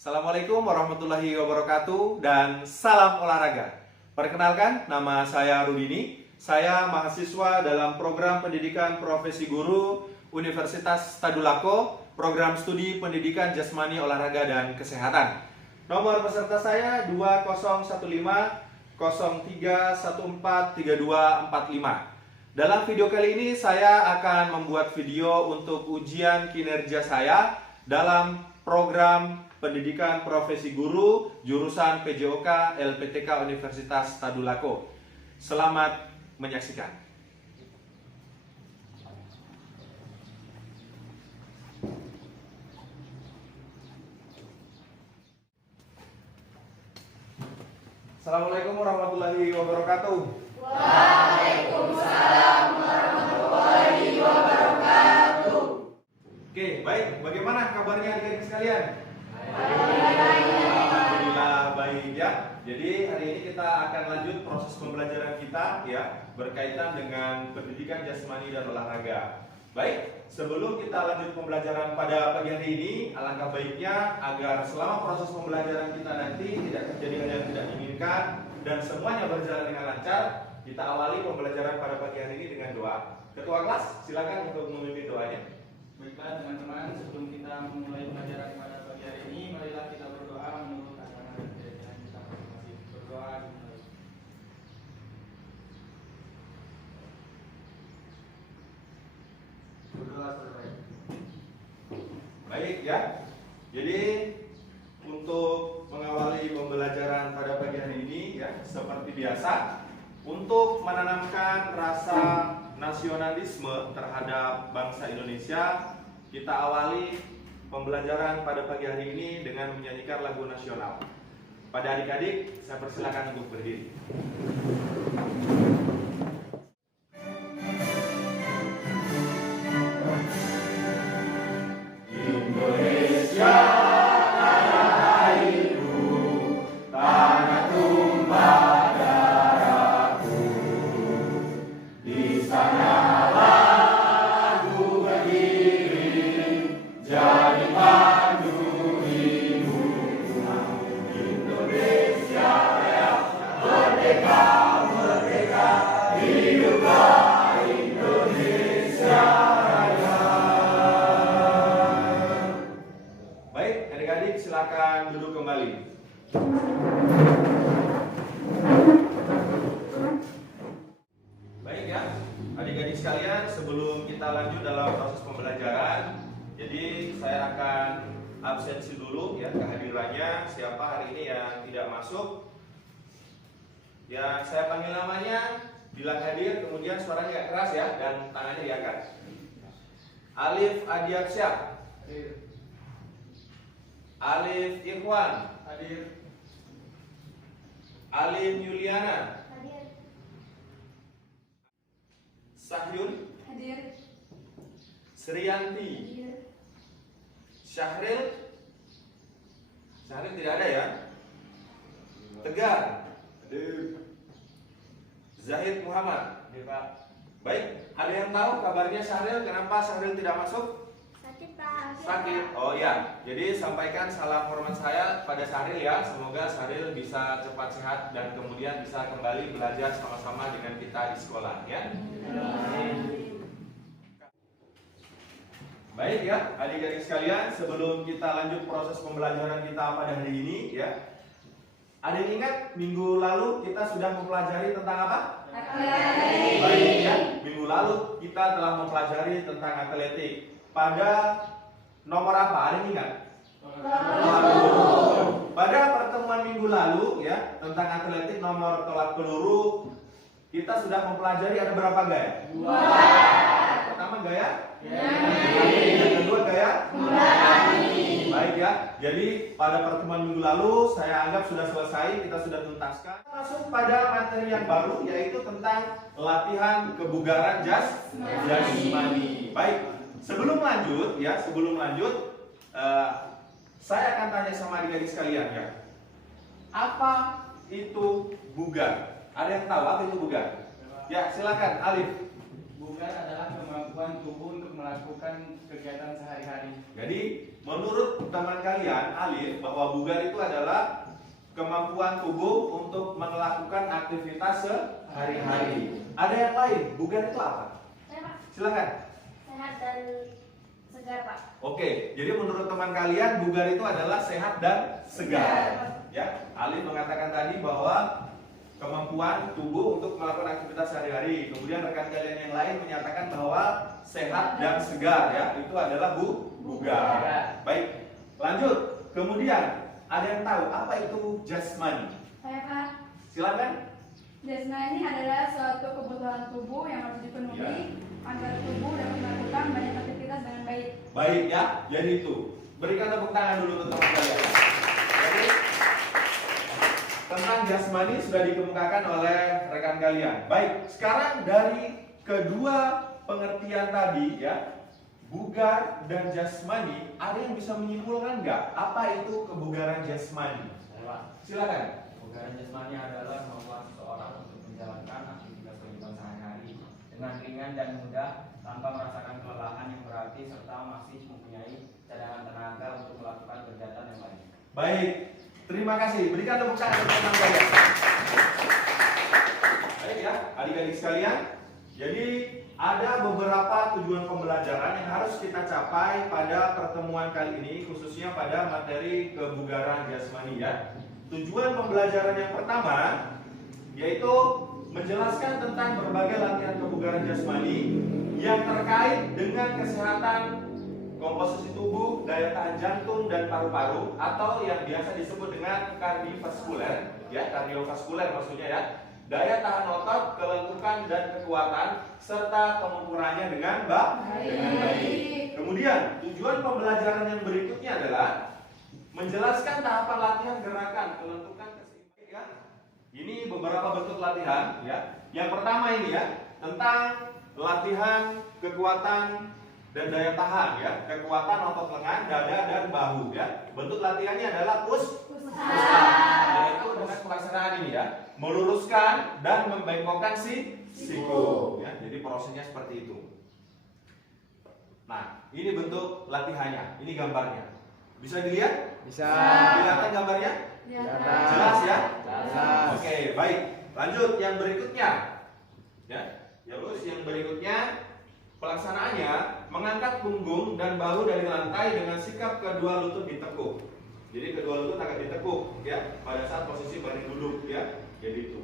Assalamualaikum warahmatullahi wabarakatuh dan salam olahraga. Perkenalkan, nama saya Rudini. Saya mahasiswa dalam program pendidikan profesi guru Universitas Tadulako, program studi pendidikan jasmani olahraga dan kesehatan. Nomor peserta saya 201503143245. Dalam video kali ini saya akan membuat video untuk ujian kinerja saya dalam program pendidikan profesi guru jurusan PJOK LPTK Universitas Tadulako. Selamat menyaksikan. Assalamualaikum warahmatullahi wabarakatuh. Waalaikumsalam warahmatullahi wabarakatuh. Oke, baik. Bagaimana kabarnya adik-adik sekalian? Alhamdulillah Baik ya. Jadi hari ini kita akan lanjut proses pembelajaran kita ya, berkaitan dengan pendidikan jasmani dan olahraga. Baik, sebelum kita lanjut pembelajaran pada pagi hari ini, alangkah baiknya agar selama proses pembelajaran kita nanti tidak terjadi hal yang tidak diinginkan dan semuanya berjalan dengan lancar, kita awali pembelajaran pada pagi hari ini dengan doa. Ketua kelas, silakan untuk memimpin doanya. Baiklah teman-teman, sebelum kita memulai pelajaran pada pagi hari ini, marilah kita berdoa menurut agama dan keyakinan kita masing-masing. Berdoa dimulai. Berdoa selesai. Baik ya. Jadi untuk mengawali pembelajaran pada pagi hari ini ya, seperti biasa, untuk menanamkan rasa nasionalisme terhadap bangsa Indonesia, kita awali pembelajaran pada pagi hari ini dengan menyanyikan lagu nasional. Pada adik-adik, saya persilakan untuk berdiri. Baik, adik-adik silakan duduk kembali. Baik ya, adik-adik sekalian, sebelum kita lanjut dalam proses pembelajaran, jadi saya akan absensi dulu ya kehadirannya, siapa hari ini yang tidak masuk. Ya, saya panggil namanya, bilang hadir, kemudian suaranya agak keras ya, dan tangannya diangkat. Alif Adiaksyah. Hadir. Alif Ikhwan. Hadir. Alif Yuliana. Hadir. Sahyun. Hadir. Sriyanti. Hadir. Syahril. Syahril tidak ada ya. Tegar. Hadir. Zahid Muhammad. Hadir Pak. Baik, ada yang tahu kabarnya Syahril? Kenapa Syahril tidak masuk? Sakit Pak. Sakit. Oh ya, jadi sampaikan salam hormat saya pada Syahril ya. Semoga Syahril bisa cepat sehat dan kemudian bisa kembali belajar sama-sama dengan kita di sekolah ya. Baik ya, adik-adik sekalian, sebelum kita lanjut proses pembelajaran kita pada hari ini ya. Ada yang ingat minggu lalu kita sudah mempelajari tentang apa? Atletik. Baik ya, minggu lalu kita telah mempelajari tentang atletik. Pada nomor apa? Ada yang ingat? Pada pertemuan minggu lalu ya tentang atletik nomor tolak peluru, kita sudah mempelajari ada berapa gaya? Pertama gaya? Yang kedua gaya? Baik ya. Jadi pada pertemuan minggu lalu saya anggap sudah selesai, kita sudah tuntaskan. Kita masuk pada materi yang baru yaitu tentang latihan kebugaran jasmani. Baik. Sebelum lanjut ya, saya akan tanya sama adik-adik sekalian ya. Apa itu bugar? Ada yang tahu apa itu bugar? Ya, silakan Alif. Bugar adalah kemampuan tubuh untuk melakukan kegiatan sehari-hari. Jadi, menurut teman kalian, Alif, bahwa bugar itu adalah kemampuan tubuh untuk melakukan aktivitas sehari-hari. Ada yang lain, bugar itu apa? Saya, Pak. Silakan. Sehat dan segar, Pak. Oke, jadi menurut teman kalian, bugar itu adalah sehat dan segar. Ya, Alif mengatakan tadi bahwa kemampuan tubuh untuk melakukan aktivitas sehari-hari. Kemudian rekan kalian yang lain menyatakan bahwa sehat dan segar, ya, itu adalah bugar. Baik, lanjut. Kemudian ada yang tahu apa itu jasmani? Saya, Pak. Silakan. Jasmani adalah suatu kebutuhan tubuh yang harus dipenuhi agar tubuh dapat melakukan banyak aktivitas dengan baik. Baik ya, jadi itu. Berikan tepuk tangan dulu untuk teman kalian. Jadi, tentang jasmani sudah dikemukakan oleh rekan kalian. Baik, sekarang dari kedua pengertian tadi ya, bugar dan jasmani, ada yang bisa menyimpulkan nggak apa itu kebugaran jasmani? Silakan. Kebugaran jasmani adalah kemampuan seseorang untuk menjalankan aktivitas kehidupan sehari-hari dengan ringan dan mudah tanpa merasakan kelelahan yang berarti serta masih mempunyai cadangan tenaga untuk melakukan kegiatan yang lain. Baik, terima kasih. Berikan tepuk tangan untuk teman kalian. Baik ya, adik-adik sekalian. Jadi ada beberapa tujuan pembelajaran yang harus kita capai pada pertemuan kali ini, khususnya pada materi kebugaran jasmani ya. Tujuan pembelajaran yang pertama yaitu menjelaskan tentang berbagai latihan kebugaran jasmani yang terkait dengan kesehatan komposisi tubuh, daya tahan jantung dan paru-paru, atau yang biasa disebut dengan kardiovaskuler, ya, kardiovaskuler maksudnya ya. Daya tahan otot, kelentukan dan kekuatan serta pengukurannya dengan baik. Kemudian tujuan pembelajaran yang berikutnya adalah menjelaskan tahapan latihan gerakan kelentukan keseimbangan. Ini beberapa bentuk latihan ya. Yang pertama ini ya, tentang latihan kekuatan dan daya tahan ya, kekuatan otot lengan, dada dan bahu ya. Bentuk latihannya adalah push yaitu dengan pelaksanaan ini ya, meluruskan dan membengkokkan siku ya. Jadi prosesnya seperti itu. Nah, ini bentuk latihannya, ini gambarnya. Bisa dilihat? Bisa. Kelihatan gambarnya? Jelas ya? Jelas. Oke, baik. Lanjut yang berikutnya. Ya. Terus yang berikutnya pelaksanaannya mengangkat punggung dan bahu dari lantai dengan sikap kedua lutut ditekuk. Jadi kedua lutut akan ditekuk ya pada saat posisi badan duduk ya. Jadi itu.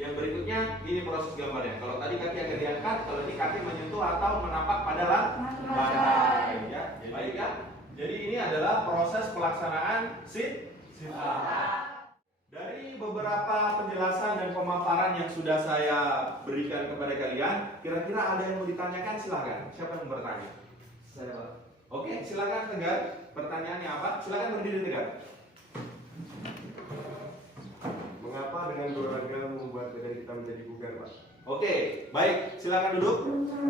Yang berikutnya ini proses gambarnya. Kalau tadi kaki agak diangkat, kalau ini kaki menyentuh atau menapak pada lantai ya. Baik ya. Jadi ini adalah proses pelaksanaan sit up. Dari beberapa penjelasan dan pemaparan yang sudah saya berikan kepada kalian, kira-kira ada yang mau ditanyakan? Silakan. Siapa yang mau bertanya? Saya, Pak. Oke, silakan Tegar. Pertanyaannya apa? Silakan berdiri Tegar. Mengapa dengan berolahraga membuat badan kita menjadi bugar, Pak? Oke, baik. Silakan duduk.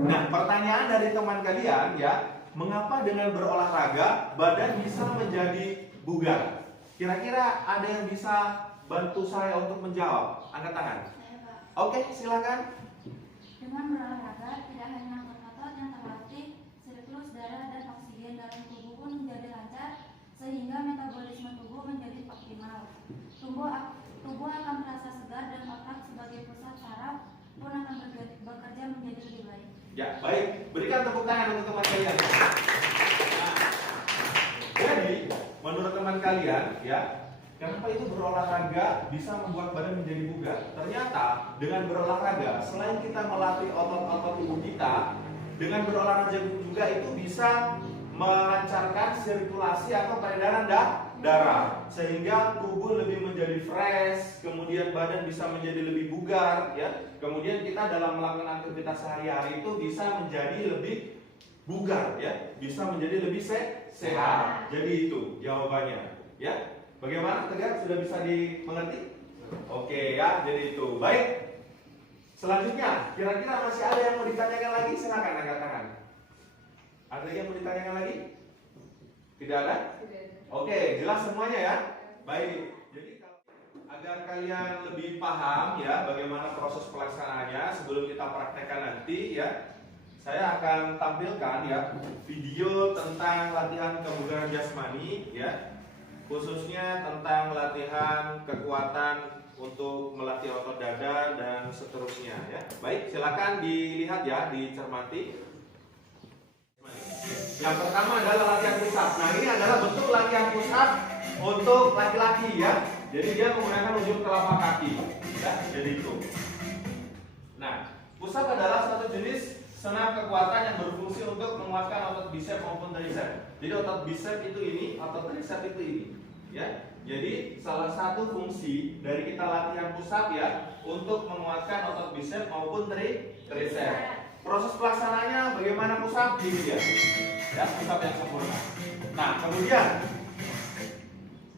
Nah, pertanyaan dari teman kalian ya, mengapa dengan berolahraga badan bisa menjadi bugar? Kira-kira ada yang bisa bantu saya untuk menjawab? Angkat tangan. Saya, Pak. Oke, silakan. Dengan berolahraga tidak hanya otot-otot yang terlatih, siklus darah dan oksigen dalam tubuh pun menjadi lancar sehingga metabolisme tubuh menjadi optimal. Tubuh akan merasa segar dan otak sebagai pusat saraf pun akan bekerja menjadi lebih baik. Ya, baik. Berikan tepuk tangan untuk teman kalian. Nah, jadi, menurut teman kalian, ya, kenapa itu berolahraga bisa membuat badan menjadi bugar? Ternyata dengan berolahraga, selain kita melatih otot-otot tubuh kita, dengan berolahraga juga itu bisa melancarkan sirkulasi atau peredaran darah, sehingga tubuh lebih menjadi fresh, kemudian badan bisa menjadi lebih bugar, ya. Kemudian kita dalam melakukan aktivitas sehari-hari itu bisa menjadi lebih bugar, ya, bisa menjadi lebih sehat. Jadi itu jawabannya, ya. Bagaimana Tegar? Sudah bisa dimengerti? Oke ya, jadi itu. Baik. Selanjutnya, kira-kira masih ada yang mau ditanyakan lagi? Silakan angkat tangan. Ada yang mau ditanyakan lagi? Tidak ada? Oke, jelas semuanya ya. Baik. Jadi kalau Agar kalian lebih paham ya bagaimana proses pelaksanaannya sebelum kita praktekkan nanti ya, saya akan tampilkan ya video tentang latihan kebugaran jasmani ya, khususnya tentang latihan kekuatan untuk melatih otot dada dan seterusnya ya. Baik, silakan dilihat ya, dicermati. Yang pertama adalah latihan push up. Nah, ini adalah bentuk latihan push up untuk laki-laki ya. Jadi dia menggunakan ujung telapak kaki ya, jadi itu. Nah, push up adalah suatu jenis senam kekuatan yang berfungsi untuk menguatkan otot bicep maupun tricep. Jadi otot bicep itu ini, otot tricep itu ini ya. Jadi salah satu fungsi dari kita latihan push up ya untuk menguatkan otot bicep maupun tricep. Proses pelaksananya bagaimana push up ini dia. Ya, push up yang sempurna. Nah, kemudian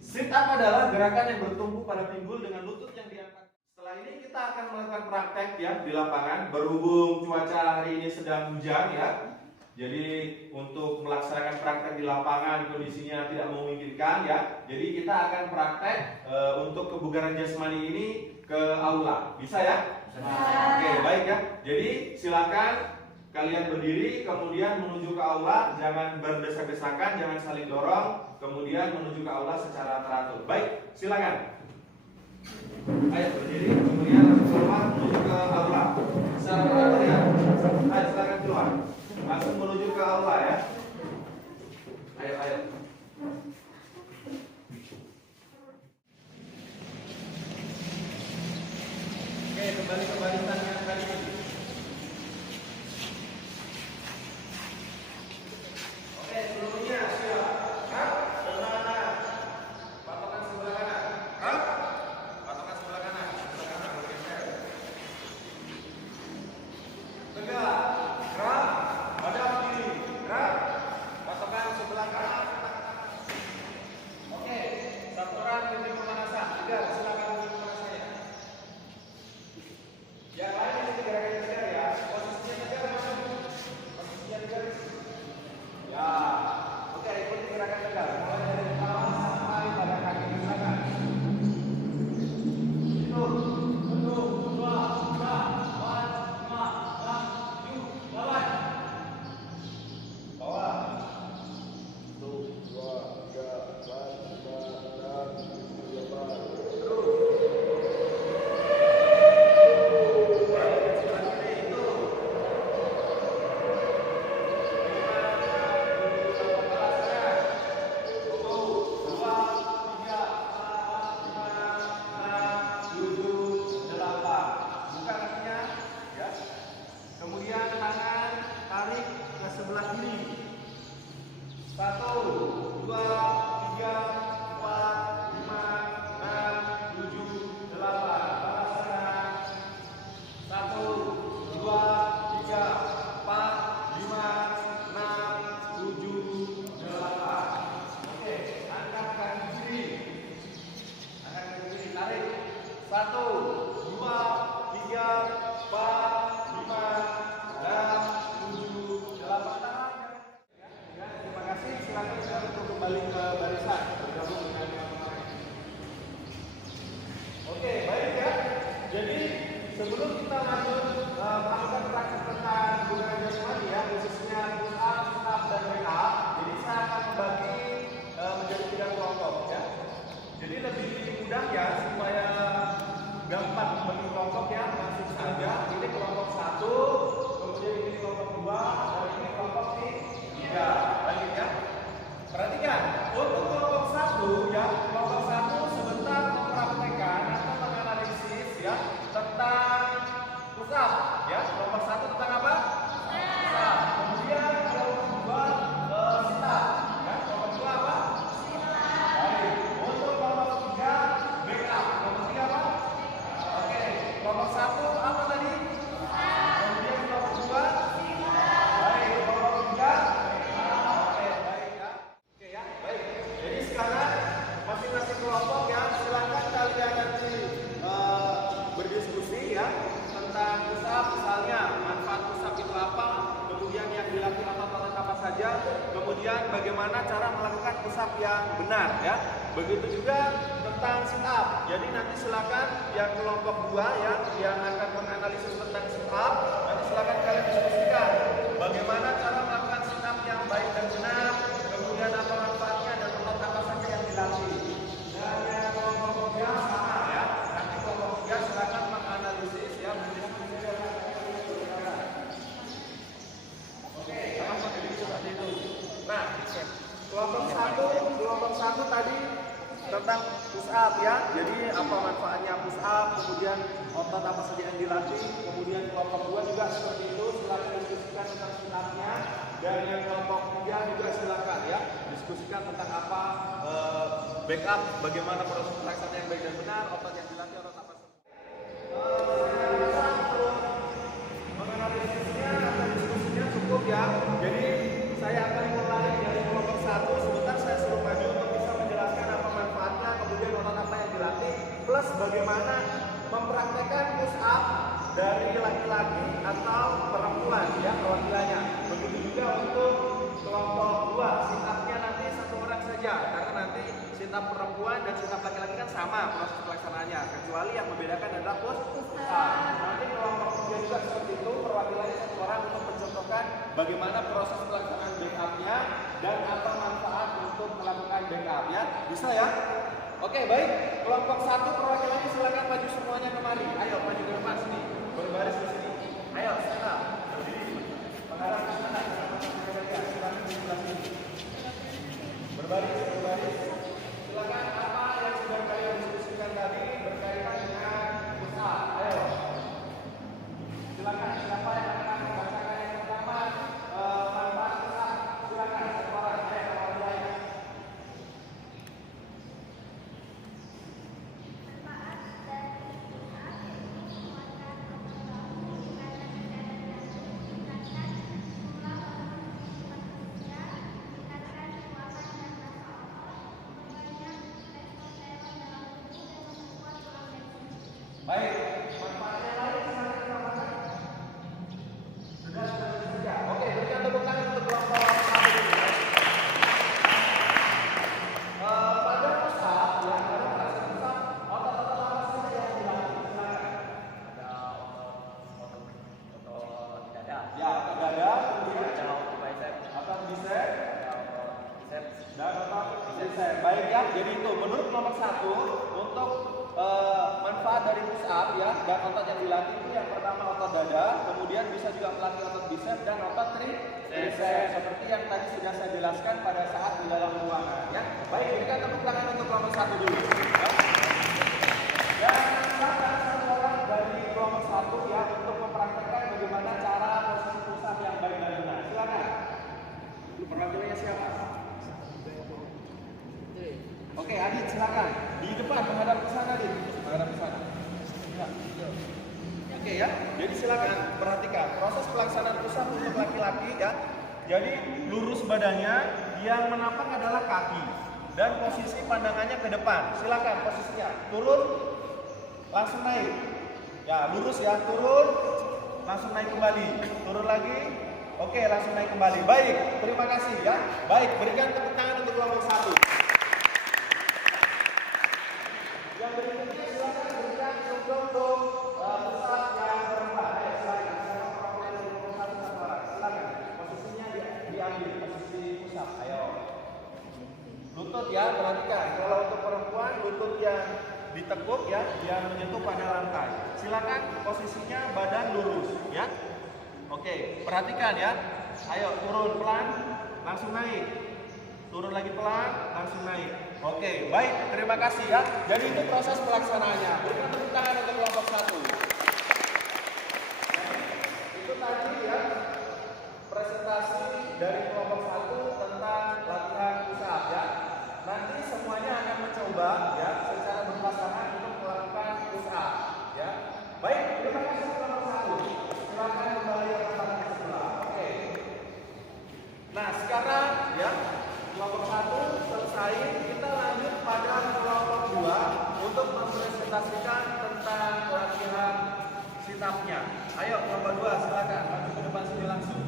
sit up adalah gerakan yang bertumpu pada pinggul dengan lutut yang diangkat. Setelah ini kita akan melakukan praktek ya di lapangan. Berhubung cuaca hari ini sedang hujan ya, jadi untuk melaksanakan praktek di lapangan kondisinya tidak memungkinkan ya. Jadi kita akan praktek untuk kebugaran jasmani ini ke aula. Bisa ya? Oke, baik ya. Jadi silakan kalian berdiri, kemudian menuju ke aula, jangan berdesak-desakan, jangan saling dorong, kemudian menuju ke aula secara teratur. Baik, silakan. Ayo berdiri, kemudian langsung keluar menuju ke aula. Secara teratur ya. Ayo silakan keluar. Langsung menuju ke aula ya. Ayo, ayo. Oke, kembali ke barisan yang tadi. Oke, sebelumnya siap. Sebelah kanan. Patokan sebelah kanan. Patokan sebelah kanan. Sebelah kanan bergeser. Tegak. Gerak. Hadap kiri. Gerak. Patokan sebelah kanan. Oke, saturan titik pemanasan. Tegar, silakan titik pemanasannya. Yang lain ini gerakan tegar ya. Posisinya tegar mana? Posisinya tegar. Ya. Oke, ikuti gerakan tegar. Mulai dari kepala sampai pada kaki ke belakang. Hitung. 1, 2, 3, 4, 5, 6, 7, 8. Bawah. 1, 2, 3, 4, 5, 6, 7, 8. Kemudian tangan tarik ke sebelah kiri. 1, 2, 3, 4, 5, 6, 7, 8. Balas tangan. 1, 2, 3, 4, 5, 6, 7, 8. Oke, angkat kaki kiri. Angkat kaki kiri, tarik. 1, 2, 3, 4, 5, 6, 7, 8. Ya, terima kasih. Silakan untuk kembali ke barisan, bergabung dengan yang lain. Oke, baik ya. Jadi sebelum kita lanjut melakukan praktek tentang kebugaran jasmani ya, khususnya push up, sit up, dan back up, jadi saya akan membagi menjadi 3 kelompok ya. Jadi lebih mudah ya supaya gampang membagi kelompok ya, langsung saja. Ini kelompok 1, kemudian ini kelompok 2, dan ini kelompok 3. Baik ya. Perhatikan, untuk kelompok 1 ya, kelompok 1 sebentar mempraktekkan atau menganalisis ya tentang push up ya. Kelompok 1 tentang apa? Push up. Kemudian kelompok 2 sit up ya. Kelompok 2 apa? Baik. Untuk kelompok 3 back up. Kelompok 3 apa? Oke. Kelompok 1 apa tadi? Kemudian kelompok 2 baik. Kelompok 3 oke, baik ya. Oke ya, baik. Jadi sekarang masing-masing kelompok ya, silakan kalian nanti berdiskusi ya tentang push up, misalnya manfaat push up itu apa, kemudian yang dilakukan otot apa saja, kemudian bagaimana cara melakukan push up yang benar ya. Begitu juga tentang tentang sit up. Jadi nanti silakan yang kelompok 2 ya, yang akan menganalisis tentang sit up, nanti silakan kalian diskusikan bagaimana cara melakukan sit up yang baik dan benar, kemudian apa manfaatnya dan otot apa saja yang dilatih. Dan yang kelompok 3 sama ya, nanti kelompok 3 silakan menganalisis ya, mendiskusikan. Oke, sama seperti itu. Nah, kelompok satu tadi tentang push up ya. Jadi apa manfaatnya push up, kemudian otot apa saja yang dilatih, kemudian kelompok 2 juga seperti itu, silakan diskusikan tentang sit up-nya. Dan yang kelompok 3 juga silakan ya, diskusikan tentang apa backup, bagaimana proses pelaksanaan yang baik dan benar, otot yang dilatih, otot apa saja. Menganalisisnya atau diskusinya cukup ya. Jadi saya akan mulai dari kelompok 1, sebentar saya suruh maju untuk bisa menjelaskan apa manfaatnya, kemudian otot apa yang dilatih, plus bagaimana mempraktekkan push up dari laki-laki atau perempuan ya perwakilannya. Begitu juga untuk kelompok 2, sit up-nya nanti satu orang saja, karena nanti sit up perempuan dan sit up laki-laki kan sama proses pelaksanaannya, kecuali yang membedakan adalah push up. Nanti kelompok 3 juga seperti itu, perwakilannya satu orang untuk mencontohkan bagaimana proses pelaksanaan backup-nya dan apa manfaat untuk melakukan backup ya. Bisa ya? Oke, baik. Kelompok 1 perwakilannya silakan maju semuanya kemari. Ayo maju ke depan sini. Berbaris di sini. Ayo, sana. Berdiri. Menghadap ke sana. Silakan di sebelah sini. Berbaris. Silakan apa yang sudah kalian diskusikan tadi berkaitan dengan push up. Ayo. Silakan siapa yang akan membacakan yang pertama manfaat push up. Silakan satu orang. Ayo orang lain. Baik, manfaatnya lain silakan ditambahkan. Sudah saja. Oke, berikan tepuk tangan untuk kelompok 1 ini. Pada push up ya, pada proses push up, otot-otot apa saja yang dilatih? Silakan. Ada otot dada, Ya, otot dada, kemudian ada otot bicep, otot bicep ada otot biceps. dan otot bicep. Baik ya, jadi itu menurut kelompok 1 untuk manfaat dari push up ya dan otot yang dilatih itu yang pertama otot dada, kemudian bisa juga melatih otot bicep dan otot tricep seperti yang tadi sudah saya jelaskan pada saat di dalam ruangan ya. Baik, berikan tepuk tangan untuk kelompok 1 dulu. Ya. Dan silakan satu orang dari kelompok 1 ya untuk mempraktekkan bagaimana cara posisi push up yang baik dan benar. Silakan. Perwakilannya siapa? Oke, Adit silakan. Di depan menghadap ke sana, Adit. Menghadap ke sana. Ya. Oke ya. Jadi silakan perhatikan proses pelaksanaan push up untuk laki-laki ya. Jadi lurus badannya, yang menapang adalah kaki dan posisi pandangannya ke depan. Silakan posisinya. Turun, langsung naik. Ya, lurus ya, turun, langsung naik kembali. Turun lagi. Oke, langsung naik kembali. Baik, terima kasih ya. Baik, berikan tepuk tangan untuk kelompok 1. Yang berikutnya silakan berikan untuk push up yang perempuan. Ayo silakan. Saya perwakilan dari kelompok 1 satu orang. Silakan. Posisinya diambil posisi push up. Ayo. Lutut ya, perhatikan. Kalau untuk perempuan lutut yang ditekuk ya, yang menyentuh pada lantai. Silakan posisinya badan lurus ya. Oke, perhatikan ya. Ayo turun pelan, langsung naik. Turun lagi pelan, langsung naik. Oke, baik, terima kasih ya. Jadi itu proses pelaksanaannya. Berikan tepuk tangan untuk kelompok 1. Itu tadi ya presentasi dari kelompok 1 tentang latihan push up ya. Nanti semuanya akan mencoba ya secara berpasangan untuk melakukan push up ya. Baik, terima kasih kelompok 1. Silakan kembali ke tempat sebelah. Oke. Nah, sekarang ya kelompok 1 selesai, kita lanjut pada kelompok 2 untuk mempresentasikan tentang latihan sit up-nya. Ayo kelompok 2 silakan maju ke depan sini langsung.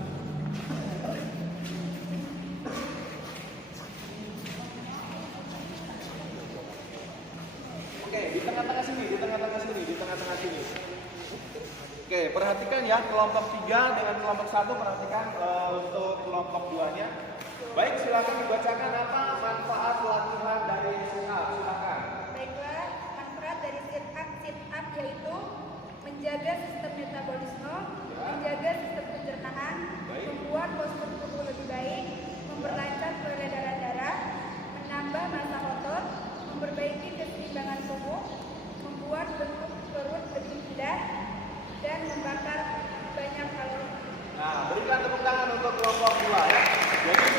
Oke, perhatikan ya kelompok 3 dengan kelompok 1, perhatikan untuk kelompok 2-nya. Baik, silakan dibacakan apa manfaat latihan dari sit up, silakan. Baiklah, manfaat dari sit up yaitu menjaga sistem metabolisme, menjaga sistem pencernaan, Baik. membuat postur tubuh lebih baik, memperlancar peredaran darah, menambah massa otot, memperbaiki keseimbangan tubuh, membuat bentuk perut lebih indah, dan membakar banyak kalori. Nah, berikan tepuk tangan untuk kelompok 2 ya. Jadi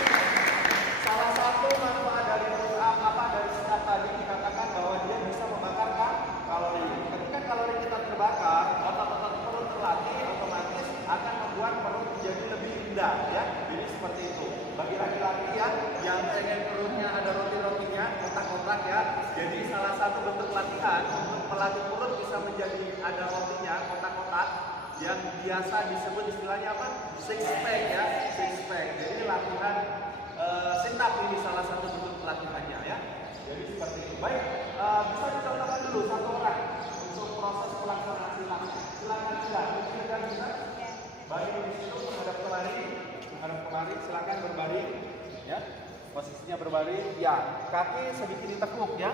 salah satu manfaat dari sit up dari sit up tadi dikatakan bahwa dia bisa membakar kalori. Ketika kalori kita terbakar, otot-otot perut terlatih, otomatis akan membuat perut menjadi lebih indah ya. Jadi seperti itu. Bagi laki-laki ya yang pengen perutnya ada roti-rotinya, kotak-kotak ya. Jadi salah satu bentuk latihan untuk melatih perut bisa menjadi ada rotinya, kotak-kotak yang biasa disebut istilahnya apa? Six pack ya, six pack. Jadi latihan sit up ini salah satu bentuk latihannya ya. Jadi seperti itu. Baik, bisa dicontohkan dulu satu orang untuk proses pelaksanaan sit up. Silakan bisa. Baring di situ menghadap kemari, silakan berbaring ya. Posisinya berbaring, ya. Kaki sedikit ditekuk ya.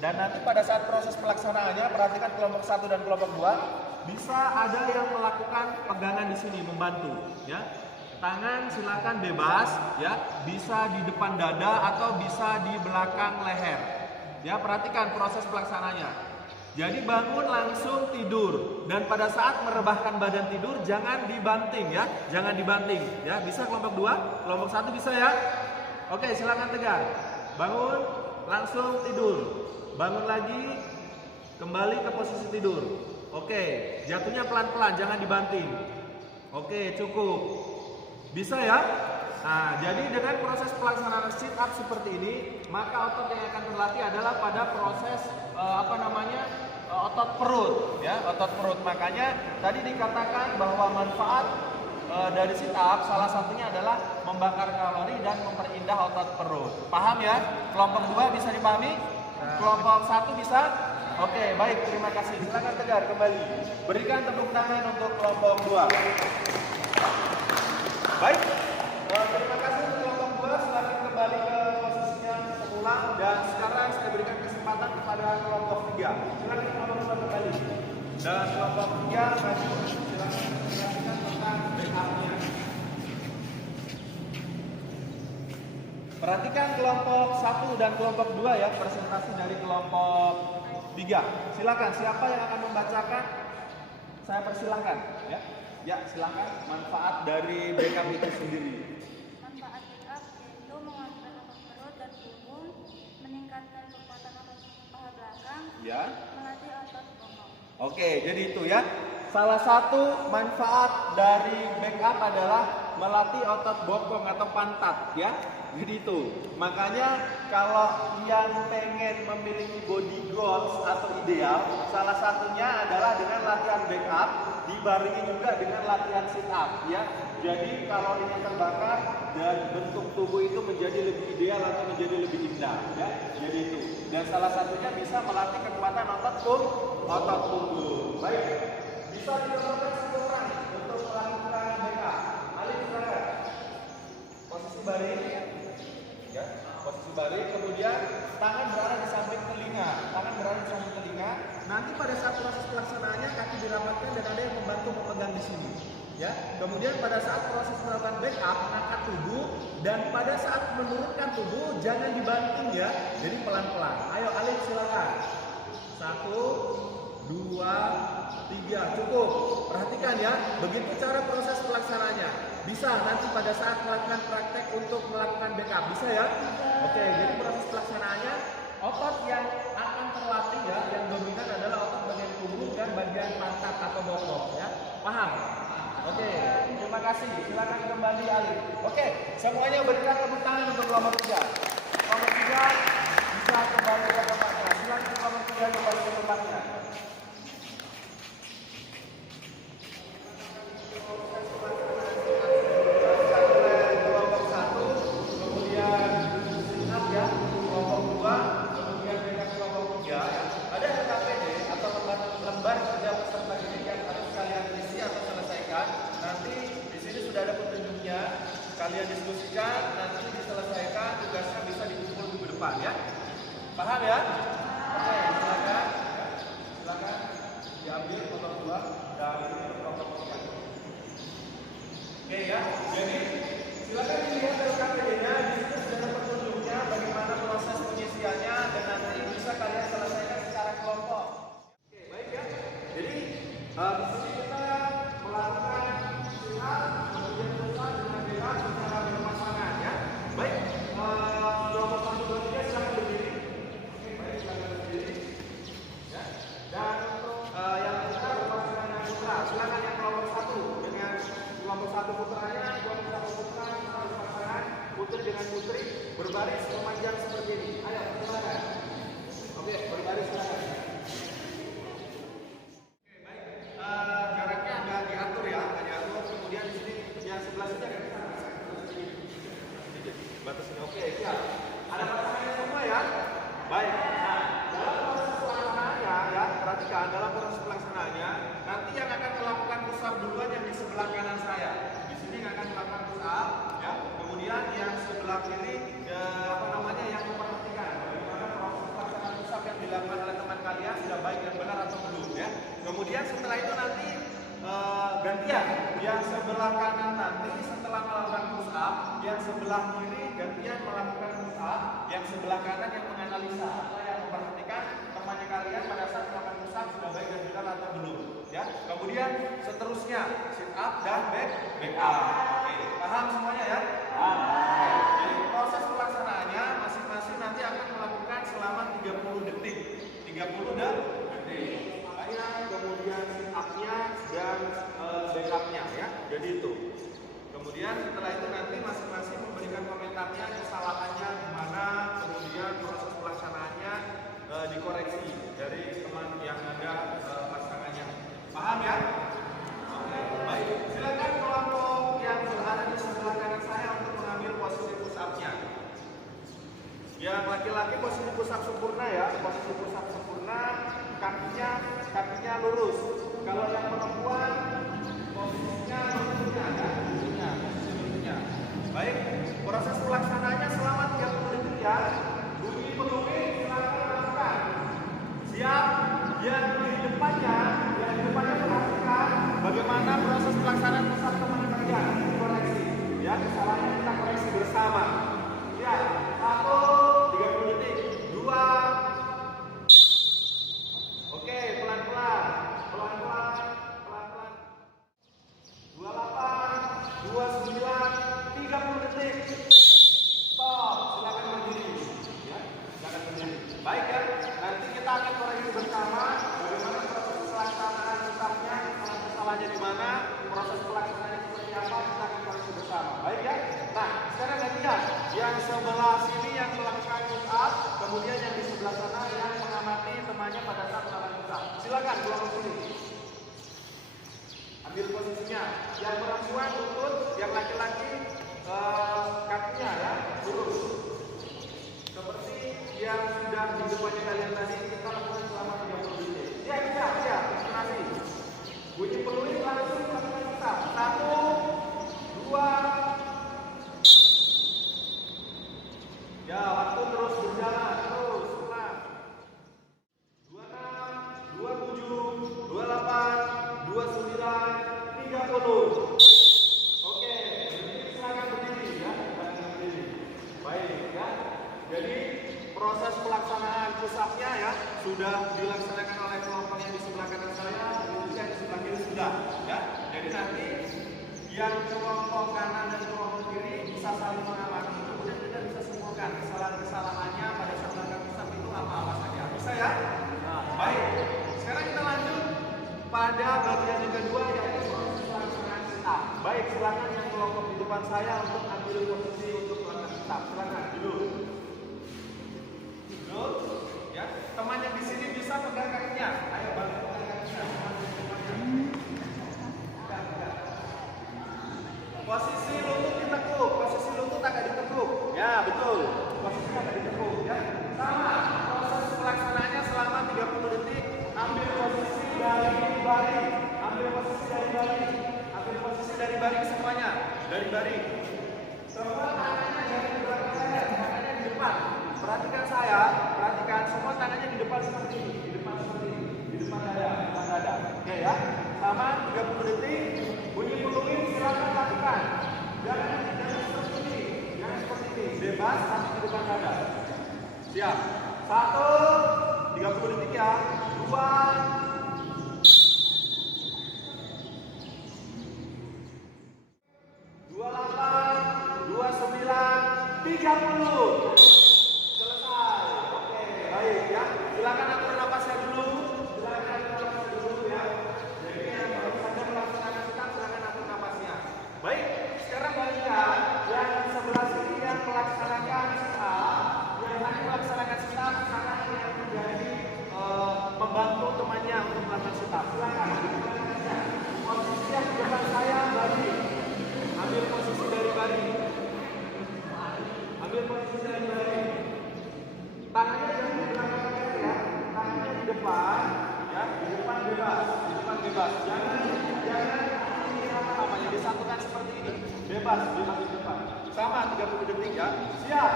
Dan nanti pada saat proses pelaksanaannya, perhatikan kelompok 1 dan kelompok 2 bisa ada yang melakukan pegangan di sini membantu ya. Tangan silakan bebas ya, bisa di depan dada atau bisa di belakang leher. Ya, perhatikan proses pelaksananya. Jadi bangun langsung tidur dan pada saat merebahkan badan tidur jangan dibanting ya, jangan dibanting ya. Bisa kelompok 2, kelompok 1 bisa ya. Oke, silakan tegak. Bangun, langsung tidur. Bangun lagi, kembali ke posisi tidur. Oke, jatuhnya pelan-pelan, jangan dibanting. Oke, cukup. Bisa ya? Nah, jadi dengan proses pelaksanaan sit up seperti ini, maka otot yang akan terlatih adalah pada proses otot perut ya, otot perut. Makanya tadi dikatakan bahwa manfaat dari sit up salah satunya adalah membakar kalori dan memperindah otot perut. Paham ya? Kelompok 2 bisa dipahami? Kelompok 1 bisa? Oke, baik, terima kasih. Silakan tegar kembali. Berikan tepuk tangan untuk kelompok 2. Baik, terima kasih untuk kelompok 2. Silakan kembali ke posisinya semula. Dan sekarang saya berikan kesempatan kepada kelompok 3. Silakan kelompok 2 kembali. Dan kelompok 3 maju. Silakan menjelaskan tentang backup-nya. Perhatikan kelompok 1 dan kelompok 2 ya, presentasi dari kelompok 3. Silakan, siapa yang akan membacakan? Saya persilahkan ya. Ya, silakan. Manfaat dari backup itu sendiri. Manfaat backup yaitu menguatkan otot perut dan punggung, meningkatkan kekuatan otot paha belakang, Ya. melatih otot bokong. Oke, jadi itu ya. Salah satu manfaat dari backup adalah melatih otot bokong atau pantat ya. Jadi itu. Makanya kalau yang pengen memiliki body goals atau ideal, salah satunya adalah dengan latihan backup dibarengi juga dengan latihan sit up ya. Jadi kalorinya terbakar dan bentuk tubuh itu menjadi lebih ideal atau menjadi lebih indah ya. Jadi itu. Dan salah satunya bisa melatih kekuatan otot punggung. Baik. Bisa dilakukan satu orang untuk melakukan backup. Alif silakan. Posisi baring ya. Posisi baring, kemudian tangan berada di samping telinga. Nanti pada saat proses pelaksanaannya kaki dirapatkan dan ada yang membantu memegang di sini. Ya. Kemudian pada saat proses melakukan backup, angkat tubuh dan pada saat menurunkan tubuh jangan dibanting ya. Jadi pelan-pelan. Ayo Alif silakan. 1, 2, 3, cukup. Perhatikan ya, begitu cara proses pelaksanaannya. Bisa nanti pada saat melakukan praktek untuk melakukan backup, bisa ya? Oke, jadi proses pelaksanaannya otot yang akan terlatih ya, yang dominan adalah otot bagian punggung dan bagian pantat atau bokong ya. Paham? Oke, terima kasih. Silakan kembali Alif. Oke, semuanya berikan tepuk tangan untuk kelompok 3. Kelompok 3 bisa kembali ke tempatnya. Silakan kelompok 3 kembali ke tempatnya. Kelompok 1, kemudian sit-up ya, kelompok 2, kemudian dengan kelompok 3 ya. Ada LKPD atau lembar kerja peserta didik yang harus kalian isi kalian diskusikan, nanti diselesaikan, tugasnya bisa dikumpul minggu depan ya. Paham ya? Oke, silakan. Silakan diambil foto dua dari foto-fotonya. Oke ya, jadi silakan dilihat dari KPD-nya, di situ sudah ada petunjuknya bagaimana proses pengisiannya dan nanti bisa kalian selesaikan secara kelompok. Oke, baik ya. Jadi di sini kita melakukan silat, kemudian pusat dengan bebas secara berpasangan ya. Baik, kelompok 1, 2, 3 silakan berdiri. Oke, baik, silakan berdiri. Ya. Dan untuk yang putra berpasangan dengan putra, silakan yang kelompok 1 dengan kelompok 1 putranya, kelompok 1 putra berpasangan, putri dengan putri berbaris memanjang seperti ini. Ayo, silakan. Oke, berbaris silakan. Jaraknya agak diatur ya, agak diatur. Kemudian di sini yang sebelah sini agak di sana. Batas ini oke, siap. Ada pasangannya semua ya. Baik. Nah, dalam proses pelaksanaannya ya, perhatikan dalam proses pelaksanaannya nanti yang akan melakukan push up duluan yang di sebelah kanan saya. Di sini yang akan melakukan push up ya. Kemudian yang sebelah kiri yang memperhatikan bagaimana proses pelaksanaan push up yang dilakukan oleh teman kalian sudah baik dan benar atau belum ya. Kemudian setelah itu nanti gantian yang sebelah kanan nanti setelah melakukan push up, yang sebelah kiri gantian melakukan push up, yang sebelah kanan yang menganalisa atau yang memperhatikan temannya kalian pada saat melakukan push up sudah baik dan benar atau belum ya. Kemudian seterusnya sit up dan back up. Oke, paham semuanya ya? Jadi proses pelaksanaannya masing-masing nanti akan melakukan selama 30 detik. 30 detik. Kemudian sit up-nya dan back-up-nya ya. Jadi itu. Kemudian setelah itu nanti masing-masing memberikan komentarnya, kesalahannya gimana, kemudian proses pelaksanaannya dikoreksi dari teman yang ada pasangannya. Paham ya? Oke, baik. Silakan kelompok yang berada di sebelah kanan saya untuk mengambil posisi push up-nya. Yang laki-laki posisi push up sempurna ya, posisi push up sempurna, kakinya lurus. Kalau yang perempuan posisinya lututnya ya, lututnya. Baik, proses pelaksanaannya selama 30 detik ya. Bunyi peluit silakan lakukan. Siap? Yang di depannya perhatikan bagaimana proses pelaksanaan push up teman kalian. Koreksi ya, kesalahannya kita koreksi bersama. Ya, 1, 30 detik. 2, oke, pelan-pelan. 28, 29, 30 detik. Stop. Silakan berdiri. Ya, silakan berdiri. Baik ya. Nanti kita akan koreksi bersama bagaimana proses pelaksanaan push-up-nya, kesalahannya di mana, proses pelaksanaannya seperti apa, kita akan koreksi bersama. Baik ya. Nah, sekarang gantian. Yang sebelah sini yang melakukan push-up, kemudian yang di sebelah sana yang mengamati temannya pada saat melakukan push-up. Silakan keluar ke sini. Ambil posisinya. Yang perempuan lutut, yang laki-laki kakinya ya lurus. Seperti yang sudah di depannya kalian tadi, kita lakukan selama 30 detik. Siap, konsentrasi. Bunyi peluit langsung lakukan kita. 1, 2. Ya, waktu terus berjalan, terus pelan. 26, 27, 28, 29, 30. Oke, silakan berdiri ya. Baik ya. Jadi proses pelaksanaan push up-nya ya sudah dilaksanakan oleh kelompok yang di sebelah kanan saya, yang di sebelah kiri sudah ya. Jadi nanti yang kelompok kanan dan kelompok kiri bisa saling mengamati, kemudian kita bisa simpulkan kesalahan-kesalahannya pada saat melakukan push up itu apa-apa saja. Bisa ya? Nah, baik. Sekarang kita lanjut pada bagian yang kedua yaitu proses pelaksanaan sit up. Baik, silakan yang kelompok di depan saya untuk ambil posisi untuk melakukan sit up. Silakan dulu. Ya, teman yang di sini bisa pegang kakinya. Ayo bantu pegang kakinya. Posisi lutut ditekuk, posisi lutut agak ditekuk. Ya, betul. Posisi agak ditekuk ya. Sama, proses pelaksanaannya selama 30 detik. Ambil posisi dari baring. Ambil posisi dari baring semuanya. Dari baring. Semua tangannya jangan di belakang saya, tangannya di depan. Perhatikan saya, perhatikan semua tangannya di depan seperti ini, di depan seperti ini, di depan dada. Oke ya, sama 30 detik. Bunyi peluit silakan lakukan. Jangan seperti ini, jangan seperti ini. Bebas tapi di depan dada. Siap. 1, 30 detik ya. 2. 30. Selesai. Oke, baik ya. Silakan atur napasnya dulu. Silakan atur napasnya dulu ya. Jadi yang baru saja melaksanakan sitam, silakan atur napasnya. Baik, sekarang bagian yang sebelah sini yang melaksanakan sitam, yang tadi melaksanakan sitam, sekarang yang menjadi membantu temannya untuk melakukan sitam. Silakan. Posisi yang di depan saya bari. Ambil posisi dari bari. Ambil posisi dari bari. Tangannya jangan di belakang ya. Tangannya di depan, ya. Di depan bebas. Di depan bebas. Jangan ini apa namanya disatukan seperti ini. Bebas di depan. Sama 30 detik ya. Siap.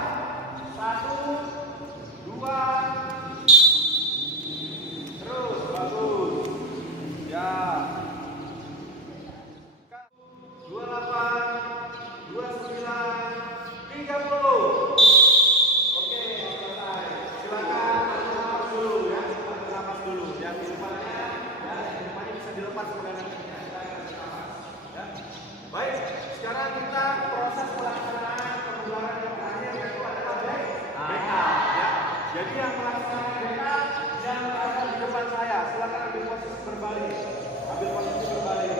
1, 2. Terus bagus. Ya. 28, 29, 30. Oke, selesai. Silakan tarik nafas dulu ya. Tarik nafas dulu. Yang di depannya, ya, yang di depannya bisa dilepas pegangannya. Ya. Baik, sekarang kita proses pelaksanaan pembuaran yang terakhir yaitu adalah BK. Ya. Jadi yang melaksanakan BK yang berada di depan saya, silakan ambil posisi berbalik. Ambil posisi berbalik.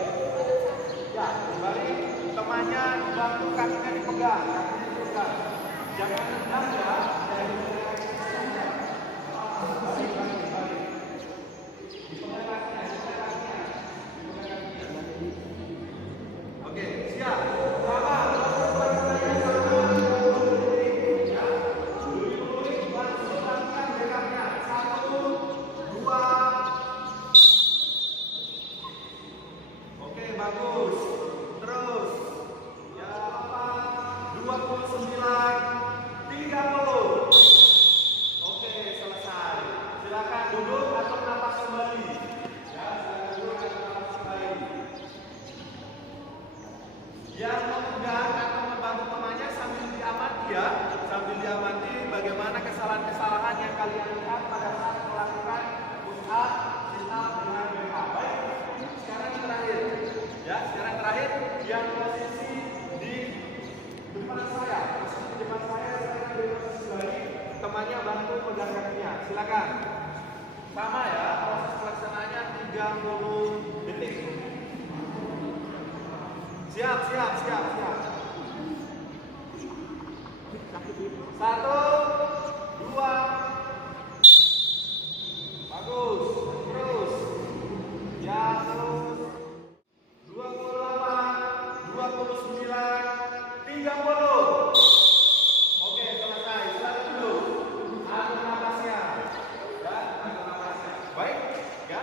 Ya, berbalik. Temannya bantu kakinya dipegang, jangan nendang ya. Oke, siap. Oke, bagus. Terus. Ya, 29, 30. Oke, selesai. Silakan duduk atau napas kembali. Ya, silakan duduk atau napas kembali. Yang memegang atau membantu temannya sambil diamati ya, sambil diamati bagaimana kesalahan-kesalahan yang kalian lihat pada saat melakukan push up, sit up dengan BK. Baik, sekarang yang terakhir. Ya, sekarang terakhir yang posisi di depan saya, posisi depan saya sekarang di posisi balik, temannya bantu pegang kakinya. Silakan. Sama ya, proses pelaksanaannya 30 detik. Siap. 1, 2. Bagus. Terus. Ya, terus. 28, 29, 30. Oke, selesai. Silakan dulu. Atur napasnya. Ya, atur napasnya. Baik, ya.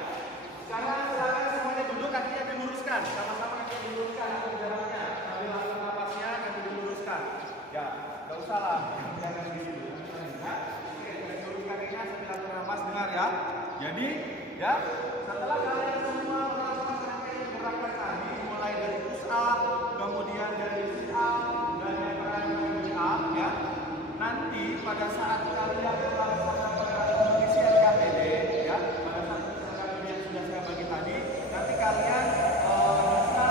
Sekarang silakan semuanya duduk, kakinya diluruskan. Sama-sama kakinya diluruskan atur jaraknya. Sambil atur napasnya, kaki diluruskan. Ya, enggak usah lah. Jangan gitu. Ya. Oke, diluruskan kakinya sambil atur napas, dengar ya. Jadi, ya, setelah kalian semua melakukan rangkaian gerakan tadi, mulai dari push up, kemudian dari sit up, dan yang terakhir push up, ya. Nanti pada saat kalian melaksanakan mengisi LKPD, ya, pada saat LKPD yang sudah saya bagi tadi, nanti kalian bisa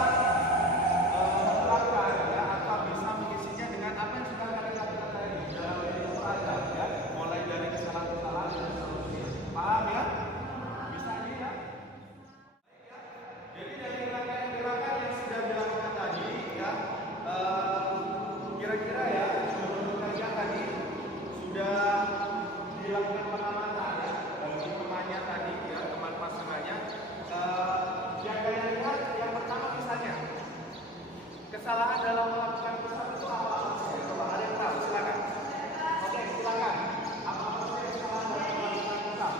melakukan, ya, atau bisa mengisinya dengan apa yang sudah kalian lakukan tadi dalam itu ada, ya, mulai dari kesalahan-kesalahan dan seterusnya. Paham ya? Bisa ini ya? Jadi dari gerakan-gerakan yang sudah dilakukan tadi, ya, kira-kira ya, menurut kalian tadi sudah dilakukan pengamatan ya, bagi temannya tadi, ya, teman pasangannya. Yang kalian lihat, yang pertama misalnya, kesalahan dalam melakukan pusat itu apa? Coba ada yang tahu? Silakan. Oke, silakan. Apa kesalahan dalam melakukan pusat?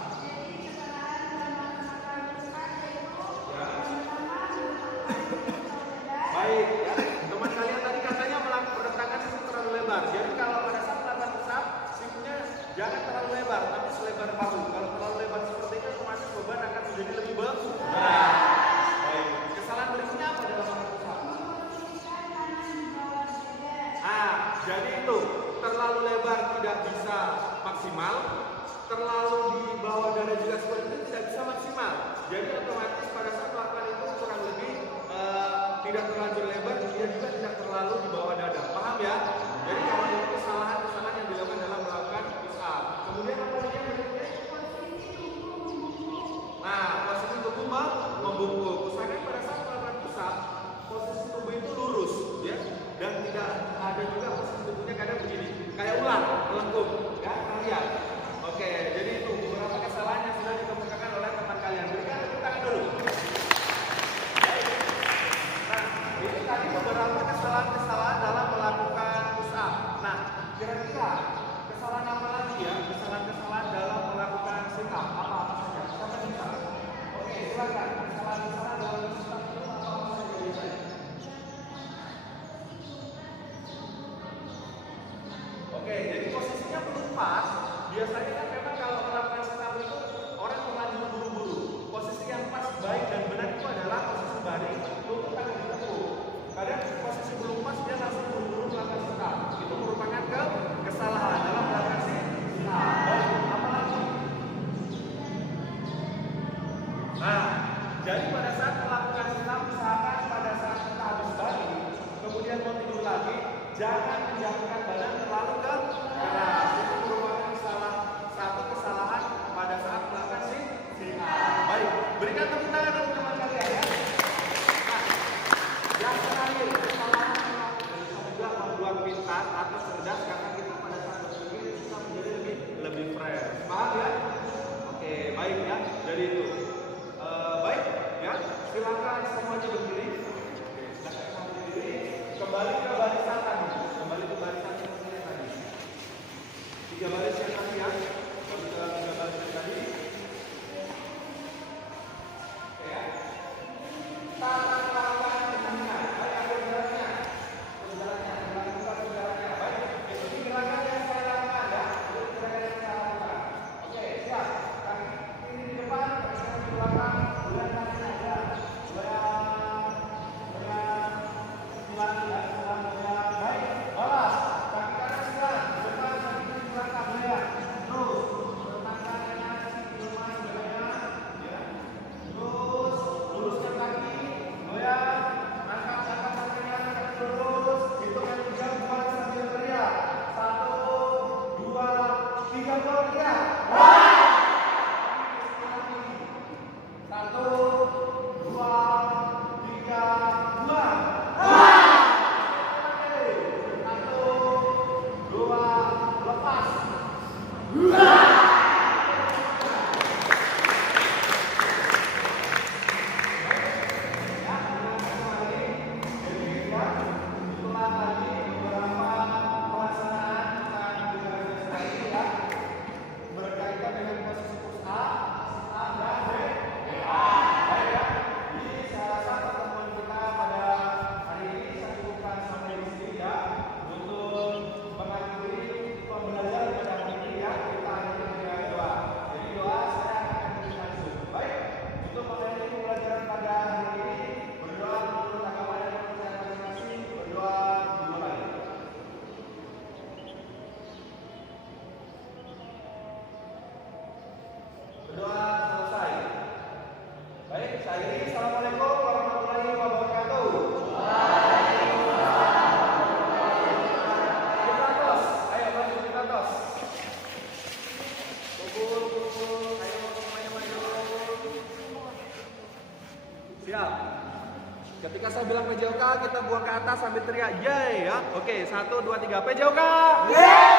Baik, ya. Teman kalian tadi katanya bertentangan jadi itu terlalu lebar tidak bisa maksimal, terlalu di bawah dada juga seperti itu tidak bisa maksimal. Jadi otomatis pada saat melakukan itu kurang lebih tidak terlanjur lebar, dia juga tidak terlalu di bawah dada. Paham ya? Jadi kalau itu kesalahan-kesalahan yang dilakukan dalam melakukan push up. Kemudian apa lagi yang berikutnya? Nah, posisi tubuh membungkuk. Usahakan pada saat melakukan push up, posisi tubuh itu lurus, ya, dan tidak ada juga posisi tubuhnya kadang begini, kayak ular melengkung, ya, kalian. Oke, jadi itu beberapa kesalahan yang sudah dikemukakan oleh teman kalian. Berikan tepuk tangan dulu. Nah, ini tadi beberapa kesalahan-kesalahan dalam melakukan push up. Nah, kira-kira kesalahan apa lagi ya? Kesalahan-kesalahan dalam melakukan sit up apa saja? Siapa bisa? Oke, silakan. Kesalahan-kesalahan dalam sit up itu apa saja biasanya? Oke, jadi posisinya belum pas. Biasanya kan memang kalau melakukan sit up itu orang terlanjur buru-buru. Posisi yang pas, baik dan benar itu adalah posisi baring, lutut akan ditekuk. Kadang posisi belum pas dia langsung buru-buru melakukan sit up. Itu merupakan kesalahan dalam melakukan sit up. Baik, apa lagi? Nah, jadi pada saat melakukan sit up, usahakan pada saat kita habis baring, kemudian mau tidur lagi, jangan menjatuhkan badan terlalu ke keras. Itu merupakan salah satu kesalahan pada saat melakukan sit up. Baik, berikan tepuk tangan untuk teman kalian ya. Nah, yang terakhir kesalahan bisa juga membuat pintar atau cerdas karena kita pada saat berdiri kita menjadi lebih fresh. Paham ya? Oke, baik ya. Jadi itu. Baik ya. Silakan semuanya berdiri. Oke, silakan semuanya berdiri. Kembali ke barisan tadi. Kembali ke barisan seperti yang tadi. 3 baris yang tadi ya. Kembali ke 3 baris yang tadi. Oke ya. Tangan lawan dengan baik ada jalannya. Jalannya. Baik. Itu gerakan yang saya lakukan ya. Itu gerakan yang saya lakukan. Oke, siap. Kaki kiri di depan, kaki kanan di belakang. Bulan kaki aja. Baik, balas. Kaki kanan silang, depan kaki kiri di belakang. Terus, tangan kanan di depan goyang. Ya. Terus, luruskan kaki, goyang. Angkat tangannya, angkat terus. Hitung yang 3, buat sambil teriak. 1, 2, 3, buat teriak. 1, 2, 3, buang. 1, 2, lepas. Itulah tadi beberapa pelaksanaan berkaitan dengan posisi push up, sit up, dan BA. Baik ya. Jadi saya rasa pertemuan kita pada hari ini saya cukupkan sampai di sini ya. Untuk mengakhiri pembelajaran pada hari ini ya, kita akhiri dengan doa. Jadi doa saya akan beri langsung. Baik. Untuk mengakhiri pembelajaran pada hari ini, berdoa menurut agama dan kepercayaan masing-masing. Berdoa dimulai. Berdoa selesai. Baik, saya akhiri. Assalamualaikum warahmatullahi wabarakatuh. Kita tos. Ayo maju kita tos. Kumpul. Ayo semuanya maju. Siap. Ketika saya bilang PJOK, kita buang ke atas sambil teriak yeay ya. Oke, 1, 2, 3 PJOK. Yeay.